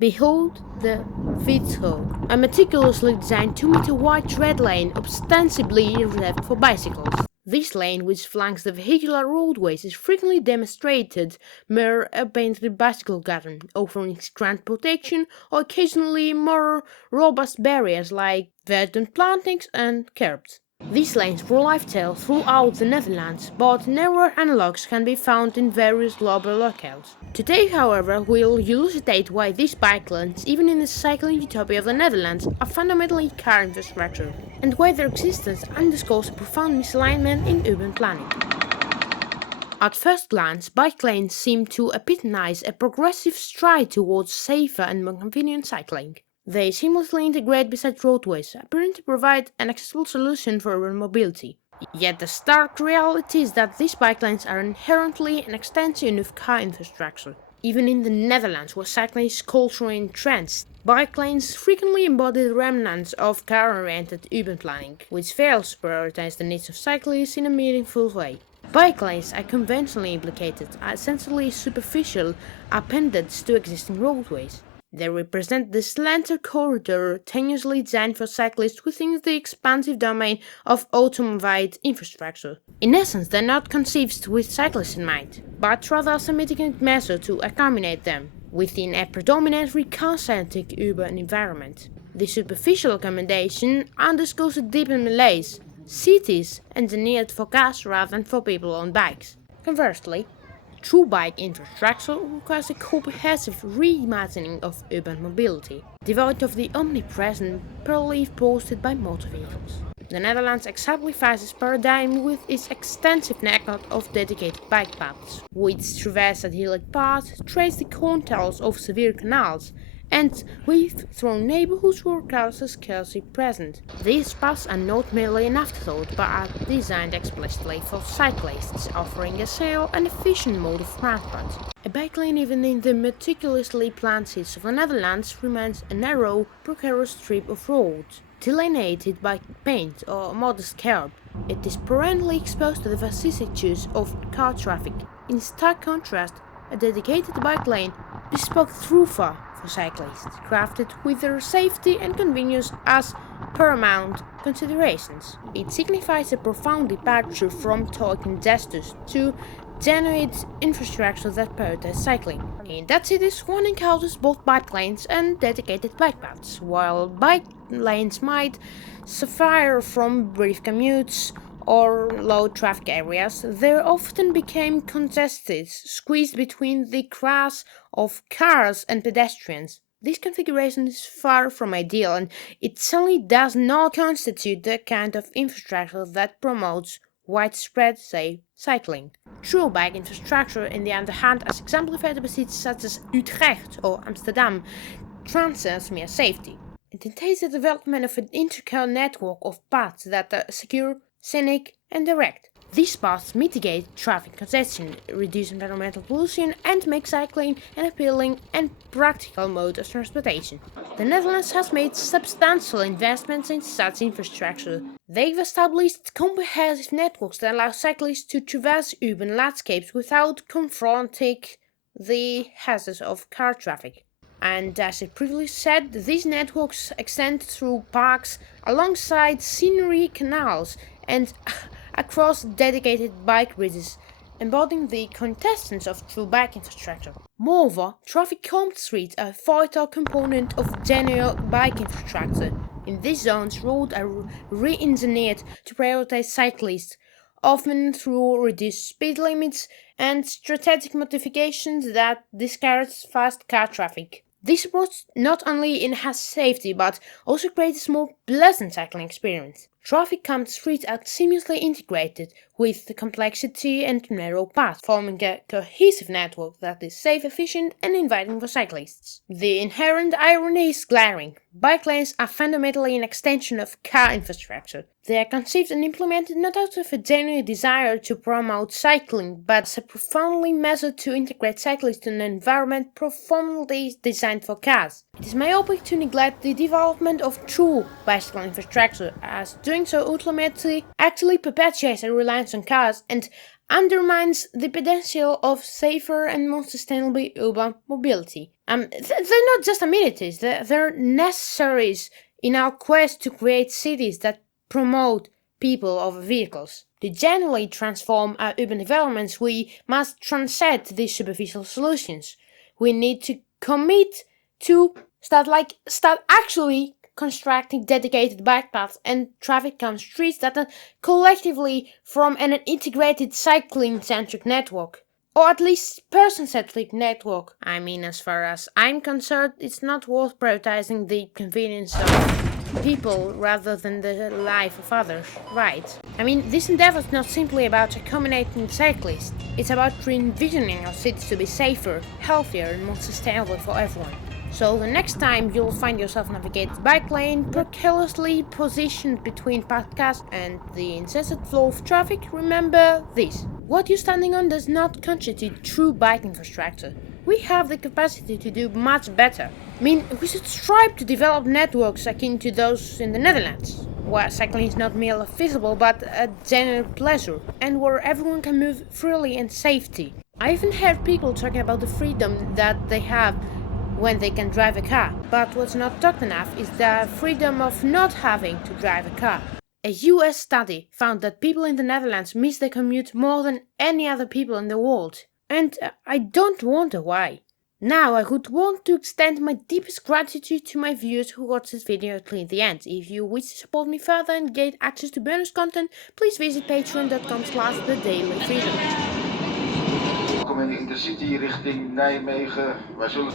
Behold the Fietshulk, a meticulously designed 2-meter wide tread lane ostensibly reserved for bicycles. This lane, which flanks the vehicular roadways, is frequently demonstrated mere a painted bicycle gutter, offering scant protection or occasionally more robust barriers like verdant plantings and curbs. These lanes for lifestyle throughout the Netherlands, but narrower analogues can be found in various global locales. Today, however, we'll elucidate why these bike lanes, even in the cycling utopia of the Netherlands, are fundamentally car infrastructure, and why their existence underscores a profound misalignment in urban planning. At first glance, bike lanes seem to epitomize a progressive stride towards safer and more convenient cycling. They seamlessly integrate beside roadways, appearing to provide an accessible solution for urban mobility. Yet the stark reality is that these bike lanes are inherently an extension of car infrastructure. Even in the Netherlands, where cycling is culturally entrenched, bike lanes frequently embody the remnants of car-oriented urban planning, which fails to prioritize the needs of cyclists in a meaningful way. Bike lanes are conventionally implicated as essentially superficial appendages to existing roadways. They represent the slender corridor tenuously designed for cyclists within the expansive domain of automobile infrastructure. In essence, they're not conceived with cyclists in mind, but rather as a mitigating measure to accommodate them within a predominantly car-centric urban environment. This superficial accommodation underscores a deeper malaise. Cities engineered for cars rather than for people on bikes. Conversely, true bike infrastructure requires a comprehensive reimagining of urban mobility, devoid of the omnipresent peril posed by motor vehicles. The Netherlands exemplifies this paradigm with its extensive network of dedicated bike paths, which traverse idyllic paths, trace the contours of severe canals, and weave through neighborhoods where cars are scarcely present. These paths are not merely an afterthought, but are designed explicitly for cyclists, offering a safe and efficient mode of transport. A bike lane, even in the meticulously planned cities of the Netherlands, remains a narrow, precarious strip of road, delineated by paint or modest curb. It is perennially exposed to the vicissitudes of car traffic. In stark contrast, a dedicated bike lane, bespoke thoroughfare for cyclists, crafted with their safety and convenience as paramount considerations. It signifies a profound departure from token gestures to genuine infrastructure that prioritize cycling. In that cities, one encounters both bike lanes and dedicated bike paths, while bike lanes might suffer from brief commutes or low traffic areas, they often became congested, squeezed between the crowds of cars and pedestrians. This configuration is far from ideal, and it certainly does not constitute the kind of infrastructure that promotes widespread safe cycling. True bike infrastructure, on the other hand, as exemplified by cities such as Utrecht or Amsterdam, transcends mere safety. It entails the development of an integral network of paths that are secure, scenic, and direct. These paths mitigate traffic congestion, reduce environmental pollution, and make cycling an appealing and practical mode of transportation. The Netherlands has made substantial investments in such infrastructure. They've established comprehensive networks that allow cyclists to traverse urban landscapes without confronting the hazards of car traffic. And as I previously said, these networks extend through parks, alongside scenery canals, and across dedicated bike bridges, embodying the quintessence of true bike infrastructure. Moreover, traffic-calmed streets are a vital component of genuine bike infrastructure. In these zones, roads are re-engineered to prioritize cyclists, often through reduced speed limits and strategic modifications that discourage fast car traffic. This approach not only enhances safety but also creates a more pleasant cycling experience. Traffic-calmed streets are seamlessly integrated with the complexity and narrow paths, forming a cohesive network that is safe, efficient, and inviting for cyclists. The inherent irony is glaring. Bike lanes are fundamentally an extension of car infrastructure. They are conceived and implemented not out of a genuine desire to promote cycling, but as a profoundly measure to integrate cyclists in an environment profoundly designed for cars. It is myopic to neglect the development of true bicycle infrastructure, as doing so ultimately actually perpetuates a reliance on cars and undermines the potential of safer and more sustainable urban mobility. They're not just amenities, they're necessaries in our quest to create cities that promote people over vehicles. To genuinely transform our urban developments, we must transcend these superficial solutions. We need to commit to start actually constructing dedicated bike paths and traffic-calm streets that are collectively form an integrated cycling-centric network. Or at least person-centric network. I mean, as far as I'm concerned, it's not worth prioritizing the convenience of people rather than the life of others, right? I mean, this endeavor is not simply about accommodating cyclists, it's about re-envisioning our cities to be safer, healthier, and more sustainable for everyone. So the next time you'll find yourself navigating a bike lane precariously positioned between parked cars and the incessant flow of traffic, remember this. What you're standing on does not constitute true bike infrastructure. We have the capacity to do much better. I mean, we should strive to develop networks akin to those in the Netherlands, where cycling is not merely feasible but a genuine pleasure, and where everyone can move freely and safety. I even heard people talking about the freedom that they have when they can drive a car, but what's not talked enough is the freedom of not having to drive a car. A US study found that people in the Netherlands miss their commute more than any other people in the world, and I don't wonder why. Now I would want to extend my deepest gratitude to my viewers who watched this video till the end. If you wish to support me further and get access to bonus content, please visit patreon.com/thedailyfreedom. Welkom in de Intercity richting Nijmegen. Wij zullen...